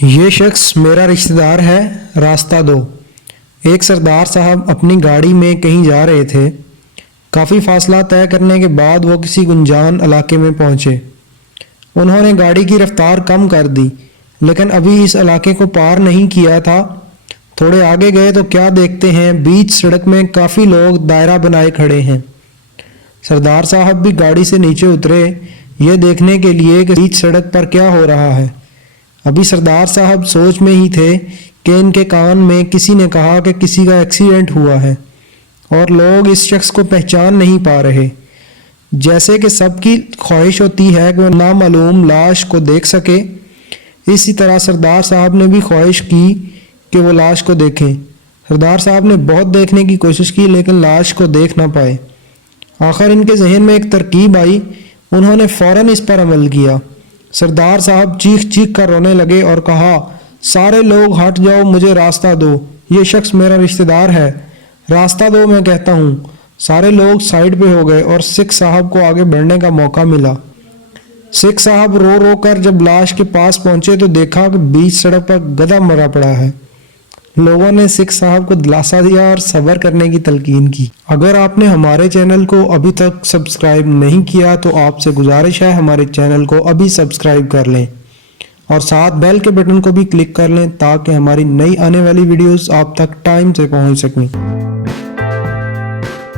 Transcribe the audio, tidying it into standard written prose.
یہ شخص میرا رشتہ دار ہے، راستہ دو۔ ایک سردار صاحب اپنی گاڑی میں کہیں جا رہے تھے۔ کافی فاصلہ طے کرنے کے بعد وہ کسی گنجان علاقے میں پہنچے۔ انہوں نے گاڑی کی رفتار کم کر دی، لیکن ابھی اس علاقے کو پار نہیں کیا تھا۔ تھوڑے آگے گئے تو کیا دیکھتے ہیں، بیچ سڑک میں کافی لوگ دائرہ بنائے کھڑے ہیں۔ سردار صاحب بھی گاڑی سے نیچے اترے، یہ دیکھنے کے لیے کہ بیچ سڑک پر کیا ہو رہا ہے۔ ابھی سردار صاحب سوچ میں ہی تھے کہ ان کے کان میں کسی نے کہا کہ کسی کا ایکسیڈنٹ ہوا ہے اور لوگ اس شخص کو پہچان نہیں پا رہے۔ جیسے کہ سب کی خواہش ہوتی ہے کہ وہ نامعلوم لاش کو دیکھ سکے، اسی طرح سردار صاحب نے بھی خواہش کی کہ وہ لاش کو دیکھیں۔ سردار صاحب نے بہت دیکھنے کی کوشش کی لیکن لاش کو دیکھ نہ پائے۔ آخر ان کے ذہن میں ایک ترکیب آئی، انہوں نے فوراً اس پر عمل کیا۔ سردار صاحب چیخ چیخ کر رونے لگے اور کہا، سارے لوگ ہٹ جاؤ، مجھے راستہ دو، یہ شخص میرا رشتہ دار ہے، راستہ دو میں کہتا ہوں۔ سارے لوگ سائیڈ پہ ہو گئے اور سکھ صاحب کو آگے بڑھنے کا موقع ملا۔ سکھ صاحب رو رو کر جب لاش کے پاس پہنچے تو دیکھا کہ بیچ سڑک پر گدھا مرا پڑا ہے۔ لوگوں نے سکھ صاحب کو دلاسا دیا اور صبر کرنے کی تلقین کی۔ اگر آپ نے ہمارے چینل کو ابھی تک سبسکرائب نہیں کیا تو آپ سے گزارش ہے ہمارے چینل کو ابھی سبسکرائب کر لیں اور ساتھ بیل کے بٹن کو بھی کلک کر لیں تاکہ ہماری نئی آنے والی ویڈیوز آپ تک ٹائم سے پہنچ سکیں۔